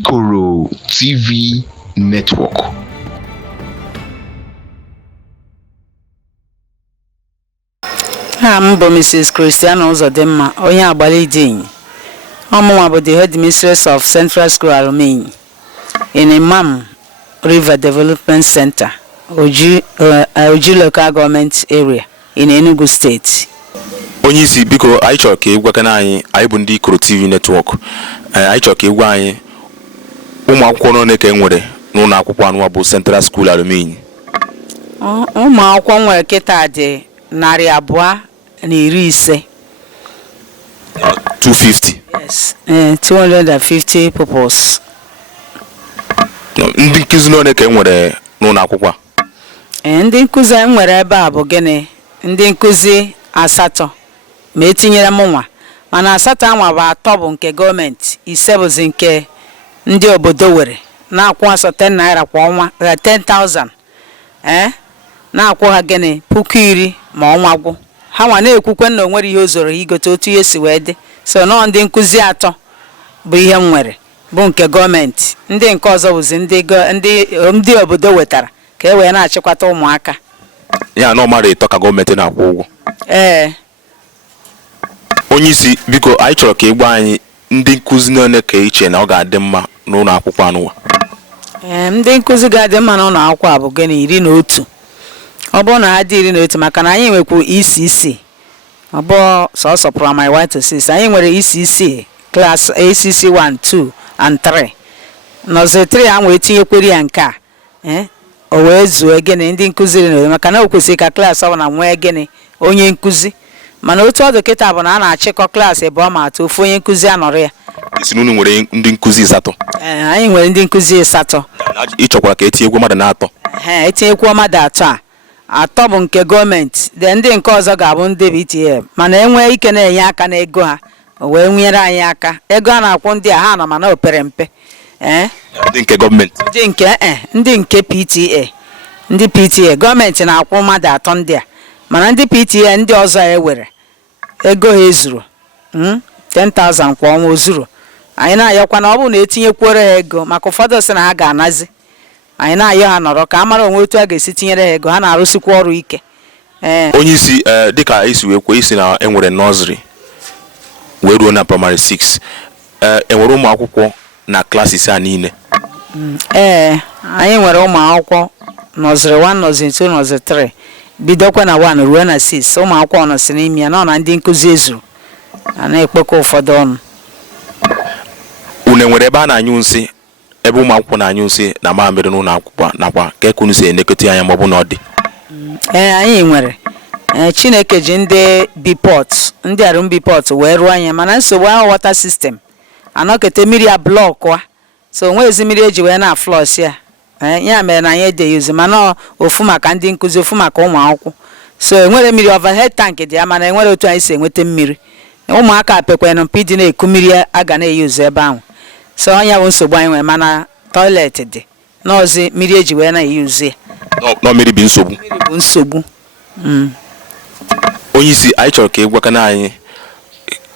ikoROtv Network. I'm Mrs. Christiana Uzodimma, onye agbali dị Inyi. Ọmụnwa bụ the headmistress of Central School Alum in Imam River Development Center, Oji Local Government Area in Enugu State. Onye isi biko anyị chọrọ ka ịgwakana anyị bụ ndị ikoROtv Network. Anyị chọrọ ka ịgwa anyị ụmụ akwụkwọ nọ n'eke nwere n'ụlọ akwụkwọ anụwa bụ Central School Alum Inyi. Ụmụ akwụkwọ nwere kịta dị 250. 250. Yes, 250 pupils. Ndị nkuzi nọ n'eke nwere n'ụlọ akwụkwọ. Ndị nkuzi nwere ebe a bụ gịnị? Ndị nkuzi 8 ma etinyere m nwa, mana 8 anwa bụ 3 bụ nke gọọmenti, 5 bụzi nke ndị obodo were na-akwụ asọ 10 naira kwa ọnwa, 10,000 na-akwụ ha gịnị 10,000 ma ọnwa gwụ. Ha nwa na-ekwukwe na onwere ihe o zoro igote otu ihe si wee dị. So nọ ndị nkuzi 3 bụ ihe m nwere bụ nke gọọmenti, ndị nke ọzọ bụzi ndị obodo wetara ka e wee na-achịkwata ụmụaka. Ya na ọmara ịtọ ka gọọmenti na-akwụ ụgwọ. Onye isi biko anyị chọrọ ka ịgwa anyị ndị nkuzi nọ ka iche na ọ ga-adị mma n'ụlọ akwụkwọ anụwa. Ndị nkuzi ga-adị mma n'ụlọ akwụkwọ a bụ gịnị 11. Ọ bụrụ na ha dị 11 maka na anyị nwekwu ECC, ọ bụ sọsọ primary 1 to 6. Anyị nwere ECC class ACC 1, 2 and 3. Nọziri 3 a wee tinyekwere ya nke a o wee zuo gịnị ndị nkuzi na maka na o kwesịrị ka klaasị ọ na nwee gịnị onye nkuzi, mana otu ọ dị kịta bụ na a na-achịkọ klaasị ebe ọ ma atụ ofu onye nkuzi anọrọ ya. Isi n'unu nwere ndị nkuzi 8. Anyị nwere ndị nkuzi 8. Ị chọkwara ka etinyekwu mmadụ na 3. Etinyekwu mmadụ 3 a 3 bụ nke gọọmenti, ndị nke ọzọ ga-abụ ndị BTA, mana enwee ike na-enye aka na ego ha o wee nyere anyị aka. Ego a na-akwụ ndị a ha nọ mana o pere mpe. Ndị nke gọọmenti, ndị nke PTA, ndị PTA gọọmenti na-akwụ mmadụ 3 ndị a, mana ndị PTA ndị ọzọ ewere ego ha ezuru 10,000 kwa ọnwa ozuru. Anyị na-ayọkwa na ọ bụrụ na etinyekwere ha ego, maka ụfọdụ sị na ha ga-anazi, anyị na-ayọ ha nọrọ ka a mara onwe otu a ga-esi tinyere ha ego, ha na-arụsikwa ọrụ ike. Onye isi dịka isi wee kwuo isi na enwere nọzri wee ruo na primary 6, enwere ụmụ akwụkwọ na klasis a niile. Anyị nwere ụmụ akwụkwọ nọziri 1, nọziri 2, nọziri 3 bidokwa na 1 ruo na 6. Ụmụ akwụkwọ nọsi n'ime ya nọ na ndị nkuzi ezuru a na-ekpekọ ụfọdụ ọnụ. Unu enwere ebe a na-anyụ nsị, ebe ụmụ akwụkwọ na-anyụ nsị na mamịrị n'ụlọ akwụkwọ nakwa ka ekunu si enekọta anya ma ọ bụ na ọ dị? Anyị nwere Chineke ji ndị bipọt, ndị arụ bipọt wee rụọ anya, mana nsogbu ahụ wọta sistem anọkete mmiri a blọkụ a, so onwe ezi mmiri eji wee na flọs ya. Ya mere na anyị ede yuzi, mana ofu maka ndị nkuzi, ofu maka ụmụ akwụkwọ. So enwere mmiri overhead tank dị ya, mana enwere otu anyị si enweta mmiri. Ụmụaka pekwenụ mpi dị na-eku mmiri a ga na-eyuzu ebe ahụ. So onye bụ nsogbu anyị nwere, mana toilet dị n'ọzi mmiri eji wee na-eyuzu ya. Nọ mmiri bụ nsogbu. Mmiri bụ nsogbu. Onye isi anyị chọrọ ka ịgwakana anyị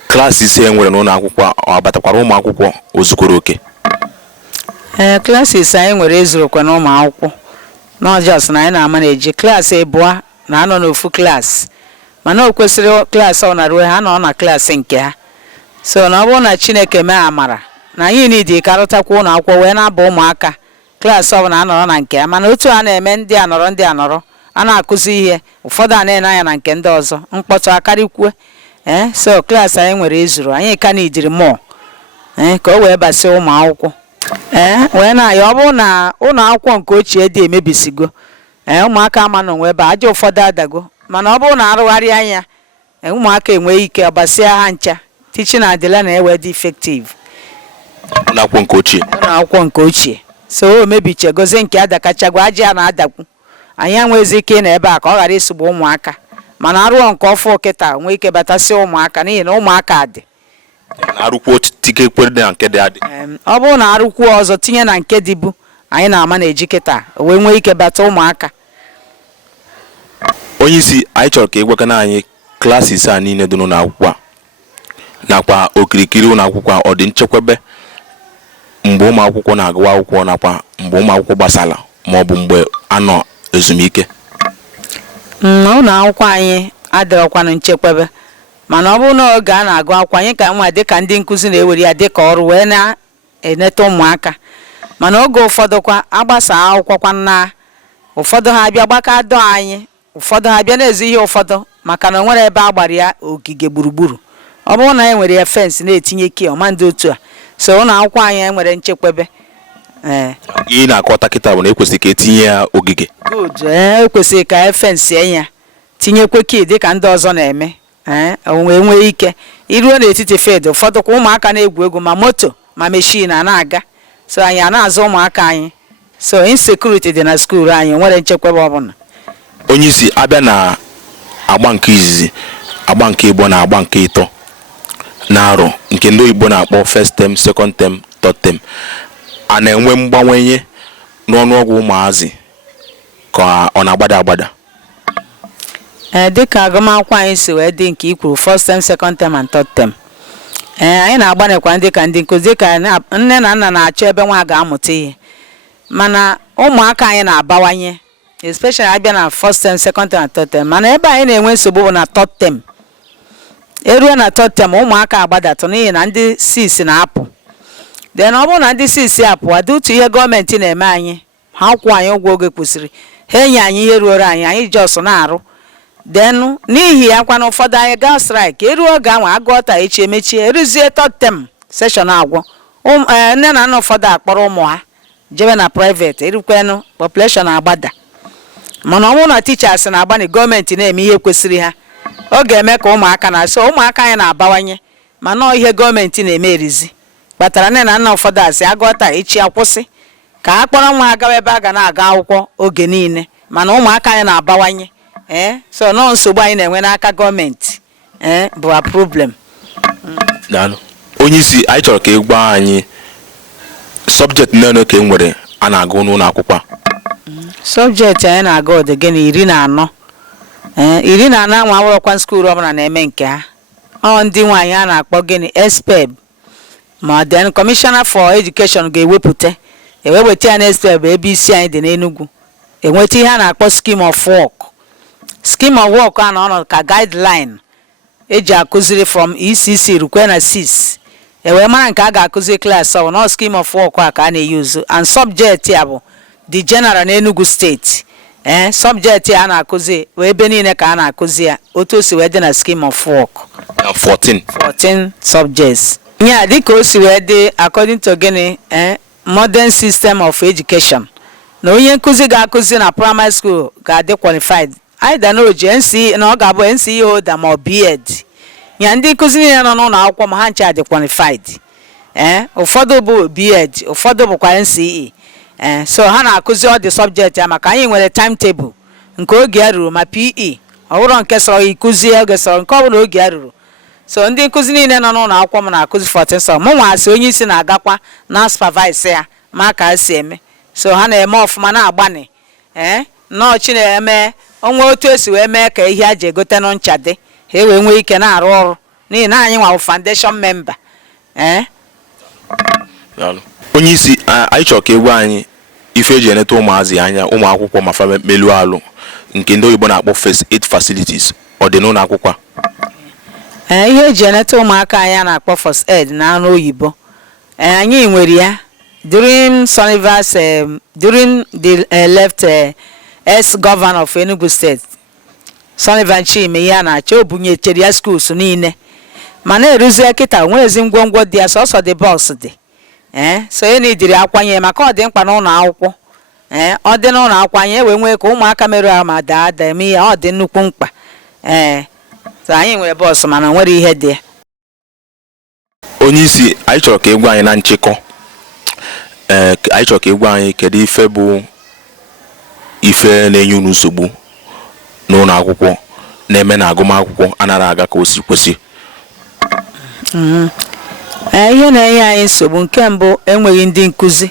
klaasị 5 enwere n'ụlọ akwụkwọ ọ batakwara ụmụ akwụkwọ ozukworo oke? Klaasị 5 anyị nwere ezurukwa na ụmụ akwụkwọ n'ọjọs na anyị na-ama na-eji klaasị 2 na-anọ n'ofu klaasị, mana o kwesịrị klaasị ọ na-arụ ha nọ na klaasị nke ha. So na ọ bụrụ na Chineke mee amara na anyị niile karụtakwa ụlọ akwụkwọ wee na-aba ụmụaka klaasị ọbụla anọrọ na nke ha, mana otu a na-eme ndị anọrọ a na-akụzi ihe, ụfọdụ a na-ene anya na nke ndị ọzọ mkpọtụ akarịkwue. So klaasị anyị nwere ezuru, anyị ka na-ejiri mụọ ka o wee basị ụmụ akwụkwọ. Wee na-ayọ ọ bụrụ na ụlọ akwụkwọ nke ochie dị emebisigo, ụmụaka ama nọ nwe ebe aja ụfọdụ adago, mana ọ bụrụ na arụgharị anya ụmụaka enwee ike ọbasịa ha ncha. Teaching adịla na-ewe dị effective ụlọ akwụkwọ nke ochie. Ụlọ akwụkwọ nke ochie so o mebiche gozie nke adakachagwa aja a na-adakwu. Anyị enwezi ike na ebe a ka ọ ghara isogbu ụmụaka, mana arụọ nke ọfụ kịta nwee ike batasị ụmụaka n'ihi na ụmụaka dị. Arụkwuo tike kwere na nke dị adị. Ọ bụrụ na arụkwuo ọzọ tinye na nke dịbu, anyị na-ama na-eji kịta wee nwee ike bata ụmụaka. Onye isi anyị chọrọ ka ịgwakana anyị klaasị 5 niile dị n'ụlọ akwụkwọ nakwa okirikiri ụlọ akwụkwọ ọ dị nchekwebe mgbe ụmụ akwụkwọ na-agụ akwụkwọ nakwa mgbe ụmụ akwụkwọ gbasara ma ọ bụ mgbe anọ ezumike? Ụlọ akwụkwọ anyị adịrọkwanụ nchekwebe, mana ọ bụrụ na oge a na-agụ akwụkwọ anyị ka nwa dịka ndị nkụzi na-ewere ya dịka ọrụ wee na-eneta ụmụaka, mana oge ụfọdụ kwa agbasa akwụkwọ kwa na ụfọdụ ha abịa gbakọdọ anyị, ụfọdụ ha abịa na-ezi ihe ụfọdụ maka na o nwere ebe a gbara ya ogige gburugburu. Ọ bụrụ na e nwere ya fensị na-etinye ike ọma ndị otu a, so ụlọ akwụkwọ anyị enwere nchekwebe. Ihe na-akọta kịta bụ na ekwesịrị ka etinye ya ogige. Good, ekwesịrị ka fensị ya tinyekwe kii dịka ndị ọzọ na-eme, onwe nwee ike iruo n'etiti field ụfọdụ kwa ụmụaka na-egwu egwu ma moto ma meshin a na-aga, so anyị a na-azụ ụmụaka anyị, so insecurity dị na skuul anyị, nwere nchekwebe ọbụla. Onye isi abịa na agba nke izizi, agba nke ịbụ na agba nke ịtọ na-arụ nke ndị oyibo na-akpọ first term, second term, third term, a na-enwe mgbanwenye n'ọnụọgwụ ụmụazị ka ọ na-agbada agbada? Dịka agụmakwụkwọ anyị si wee dị nke ikwuru first term, second term and third term, anyị na-agbanekwa dịka ndị nkụzi, dịka nne na nna na-achọ ebe nwa ga-amụta ihe, mana ụmụaka anyị na-abawanye especially abịa na first term, second term and third term, mana ebe anyị na-enwe nsogbu bụ na third term. Eruo na third term ụmụaka agbadatụ n'ihi na ndị 6 na-apụ. Then ọ bụrụ na ndị 6 apụ, adị otu ihe gọọmenti na-eme anyị, ha kwụ anyị ụgwọ oge kwesịrị, ha enye anyị ihe ruoro anyị just na-arụ. Then n'ihi ya kwa na ụfọdụ anyị gaa strike, eruo oge ahụ agụọta echi emechie, eruzie third term session agwọ, nne na nna ụfọdụ akpọrọ ụmụ ha jebe na private, erukwenụ population agbada. Mana ọ bụrụ na teachers na-agbani gọọmenti na-eme ihe kwesịrị ha, ọ ga-eme ka ụmụaka na-so ụmụaka anyị na-abawanye, mana ihe gọọmenti na-eme erizi kpatara nne na nna ụfọdụ asị agụọta echi akwụsị, ka a kpọrọ nwa agawa ebe a ga na-aga akwụkwọ oge niile, mana ụmụaka anyị na-abawanye. So nọ nsogbu anyị na-enwe n'aka gọọmenti bụ a problem. Onye isi, anyị chọrọ ka ị gwa anyị sọbjekti niile ka e nwere a na-agụ n'ụlọ akwụkwọ. Sọbjekti anyị na-agụ dị gịnị 14. 14 anwa awụrọkwa skuul ọbụla na-eme nke ha. Ọ ndị nwaanyị a na-akpọ gịnị SPEB, ma then Commissioner for Education ga-ewepụta eweweta ya na SPEB ebe isi anyị dị n'Enugu, enweta ihe a na-akpọ scheme of work. Scheme of work a na ọnọdụ ka guideline eji akụziri from ECC rukwe na 6, ewee mara nke a ga-akụziri klaasị ọ na scheme of work a ka a na-eyuzu, and subject ya bụ the general na Enugu steeti. Subject a na-akụzi ebe niile ka a na-akụzi ya otu o si wee dị na scheme of work. 14 subjects. Ya dịka o si wee dị according to gịnị modern system of education, na onye nkụzi ga-akụzi na primary school ga-adị qualified either na oji NCE na ọ ga-abụ NCE holder ma ọ B.Ed. Ya ndị nkụzi niile nọ n'ụlọ akwụkwọ ma ha ncha dị qualified. Ụfọdụ bụ B.Ed, ụfọdụ bụkwa NCE. So ha na-akụzi ọ dị subject ya maka anyị nwere timetable nke oge ya ruru ma PE ọ bụrụ nke sọrọ ịkụzi oge sọrọ nke ọ bụla oge ya ruru. So ndị nkụzi niile nọ n'ụlọ akwụkwọ m na-akụzi 14 sọ mụ nwa asị onye isi na-agakwa na supervise ya ma ka ha si eme, so ha na-eme ọfụma na-agbani nọọchi na-eme onwe otu esi wee mee ka ihe a ji egote nụ ncha dị ha wee nwee ike na-arụ ọrụ n'ihi na anyị nwa foundation member. Onye isi, anyị chọrọ ka egwu anyị ife eji eneta ụmụazị anya ụmụ akwụkwọ ma fa meluo alụ nke ndị oyibo na-akpọ first aid facilities ọ dị n'ụlọ akwụkwọ? Ihe eji eneta ụmụaka anyị na-akpọ first aid na anụ oyibo anyị nwere ya during the left ex-governor of Enugu State Sullivan Chime ya na-achọ obunyechere ya schools niile, mana eruzie kịta nwezi ngwongwo dị ya sọsọ dị bọs dị. So onye na-ediri akwanye maka ọ dị mkpa n'ụlọ akwụkwọ. Ọ dị n'ụlọ akwụkwọ anyị wee nwee ka ụmụaka merụ ahụ ma daa eme ihe, ọ dị nnukwu mkpa. So anyị nwere bọs mana nwere ihe dị ya. Onye isi, anyị chọrọ ka egwu anyị na nchịkọ anyị chọrọ ka egwu anyị kedu ife bụ ife na-enye unu nsogbu n'ụlọ akwụkwọ na-eme na agụmakwụkwọ anaghị aga ka o si kwesị? Ihe na-enye anyị nsogbu nke mbụ enweghị ndị nkụzi.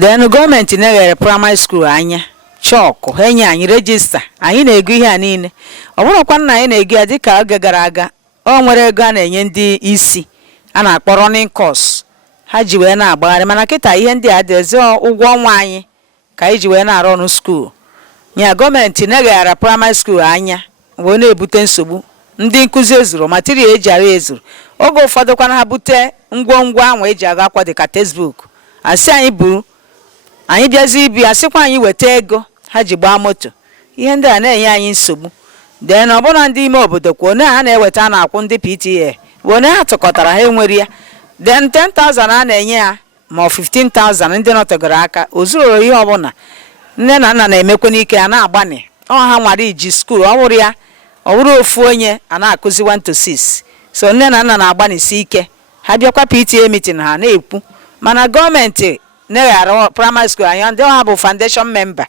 Then gọọmenti na-eghere primary school anya chọọkụ ha enye anyị regista, anyị na-ego ihe a niile. Ọ bụrụkwa na anyị na-ego ya dịka oge gara aga o nwere ego a na-enye ndị isi a na-akpọ running course, ha ji wee na-agbagharị mana kịta ihe ndị a dịzi ụgwọ ọnwa anyị ka anyị ji wee na-arụ ọrụ skuul nya gọọmenti neghara praịmarị skuul anya wee na-ebute nsogbu ndị nkụzi ezuru material eji arụ ezuru oge ụfọdụ kwana ha bute ngwongwo ahụ eji agụ akwụkwọ dịka textbook asị anyị buru anyị bịazi ibi asịkwa anyị weta ego ha ji gbaa moto ihe ndị a na-enye anyị nsogbu then ọbụna ndị ime obodo kwa one ha na-eweta na-akwụ ndị PTA one ha tụkọtara ha enwere ya then 10,000 a na-enye ha ma ọ 15,000 ndị nọtegoro aka o zuru ihe ọbụla nne na nna na-emekwa n'ike ha na-agbani ha nwere iji skuul ọ bụrụ ya ọ bụrụ ofu onye a na-akụzi 1 to 6 so nne na nna na-agbanisi ike ha bịakwa PTA meeting ha na-ekwu mana gọọmenti na-eghara praịmarị skuul anyị ndị ọha bụ foundation member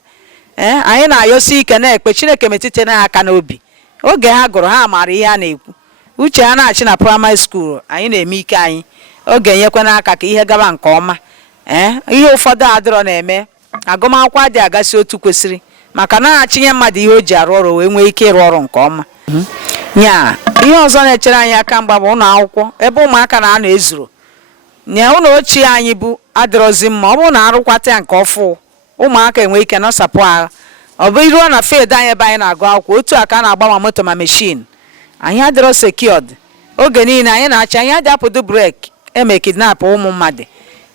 anyị na-ayọsi ike na-ekpe Chineke metụta n'aka n'obi oge ha gụrụ ha mara ihe a na-ekwu uche ha na-achị na praịmarị skuul anyị na-eme ike anyị oge nyekwa n'aka ka ihe gaba nke ọma ihe ụfọdụ adịrọ na-eme agụmakwụkwọ adị agasị otu kwesịrị maka na-achịnye mmadụ ihe o ji arụ ọrụ wee nwee ike ịrụ ọrụ nke ọma nya ihe ọzọ na-echere anyị aka mgba bụ ụlọ akwụkwọ ebe ụmụaka na-anọ ezuru nya ụlọ ochie anyị bụ adịrọzi mma ọ bụrụ na arụkwata ya nke ọfụ ụmụaka enwe ike nọsapụ agha ọ bụ iruo na field anyị ebe anyị na-agụ akwụkwọ otu aka a na-agba ma moto ma meshin anyị adịrọ secured oge niile anyị na-achị anyị adị apụdo breki eme kidnap ụmụ mmadụ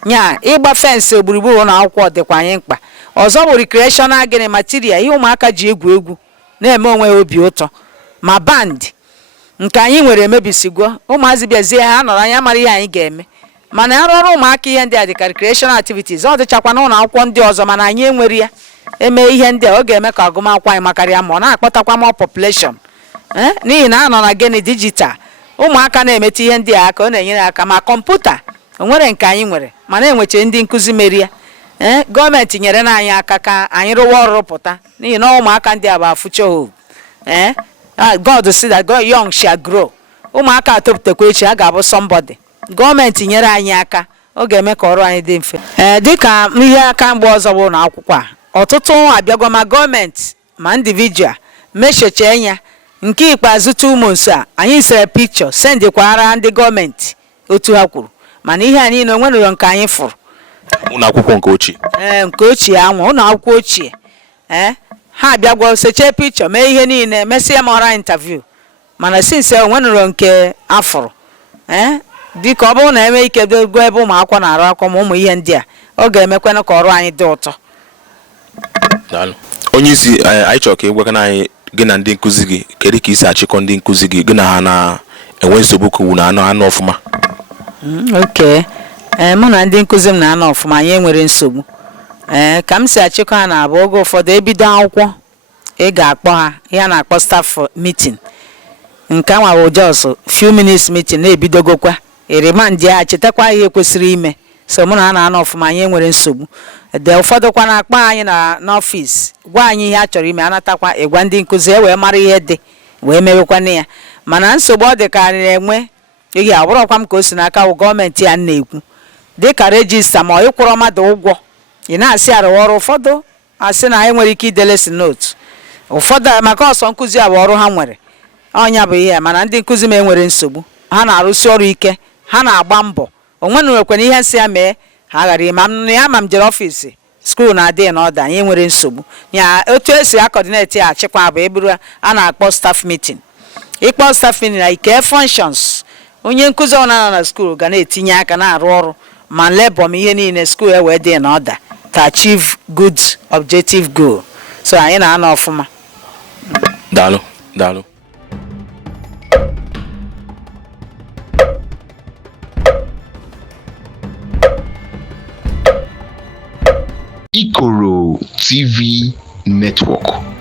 nya ịgba fensị gburugburu ụlọ akwụkwọ dịkwa anyị mkpa ọzọ bụ recreational gịnị material ihe ụmụaka ji egwu egwu na-eme onwe ha obi ụtọ ma band nke anyị nwere emebisigwo ụmụazị bịazie ha nọrọ anya mara ihe anyị ga-eme mana arụ ọrụ ụmụaka ihe ndị a dịka recreational activities ọ dịchakwa n'ụlọ akwụkwọ ndị ọzọ mana anyị enwere ya eme ihe ndị a ọ ga-eme ka agụmakwụkwọ anyị makarịa ma ọ na-akpọtakwa more population n'ihi na a nọ na gịnị dijital ụmụaka na-emeta ihe ndị a aka ọ na-enyere aka ma kọmputa o nwere nke anyị nwere mana enweche ndị nkụzi meri ya gọọmenti nyere na anyị aka ka anyị rụwa ọrụ rụpụta n'ihi na ụmụaka ndị a bụ future hope God said that young shall grow ụmụaka atopụtakwa echi a ga-abụ somebody gọọmenti nyere anyị aka ọ ga-eme ka ọrụ anyị dị mfe dịka ihe aka mgbe ọzọ bụ na akwụkwọ a ọtụtụ abịagwa ma gọọmenti ma individual mecheche anya nke ikpeazụ 2 months a anyị sere picture sendikwara ndị gọọmenti otu ha kwuru mana ihe a niile onwenụrụ nke anyị fụrụ ụlọ akwụkwọ nke ochie nke ochie anwụ ụlọ akwụkwọ ochie ha abịagwa seche picture mee ihe niile mesịa m ọra interview mana since onwenụrụ nke afụrụ dịka ọ bụrụ na eme ike go ebe ụmụ akwụkwọ na-arụ akwụkwọ ma ụmụ ihe ndị a ọ ga-emekwana ka ọrụ anyị dị ụtọ onye isi anyị chọrọ ka ịgwakana anyị gị na ndị nkụzi gị kedu ka isi achịkọ ndị nkụzi gị na ha na-enwe nsogbu kwu na anọ ọfụma mụ na ndị nkụzi m na-anọ ọfụma anyị enwere nsogbu ka m si achịkọ ha na-abụ oge ụfọdụ ebido akwụkwọ ị ga-akpọ ha ihe na-akpọ staff meeting nke nwa bụ just few minutes meeting na-ebidogokwa erimandị ya chetakwa ihe kwesịrị ime so mụ na ha na-anọ ọfụma anyị enwere nsogbu de ụfọdụkwa na-akpọ anyị n'ọfịs gwa anyị ihe a chọrọ ime anatakwa ịgwa ndị nkụzi wee mara ihe dị wee mewekwana ya mana nsogbu ọ dị ka anyị na-enwe ihe abụrọkwa m ka o si n'aka bụ gọọmenti ya na-ekwu dịka rejista ma ịkwụrụ mmadụ ụgwọ ị na-asị arụwa ọrụ ụfọdụ asị na anyị nwere ike idelesi nootu ụfọdụ maka ọsọ nkụzi a bụ ọrụ ha nwere ọnya bụ ihe mana ndị nkụzi m enwere nsogbu ha na-arụsi ọrụ ike ha na-agba mbọ onwenụrekwana ihe nsị ya mee ha ghara ime ya ma m jere ọfịs skuul na-adịghị n'ọda anyị enwere nsogbu ya otu esi akọdineti ya achịkwa bụ eburu a na-akpọ staff meeting ịkpọ staff meeting na ike functions onye nkụzi ọ na-anọ na skuul ga na-etinye aka na-arụ ọrụ ma lebọ m ihe niile skuul wee dị n'ọda to achieve good objective goal so anyị na-anọ ọfụma daalụ ikoROtv Network.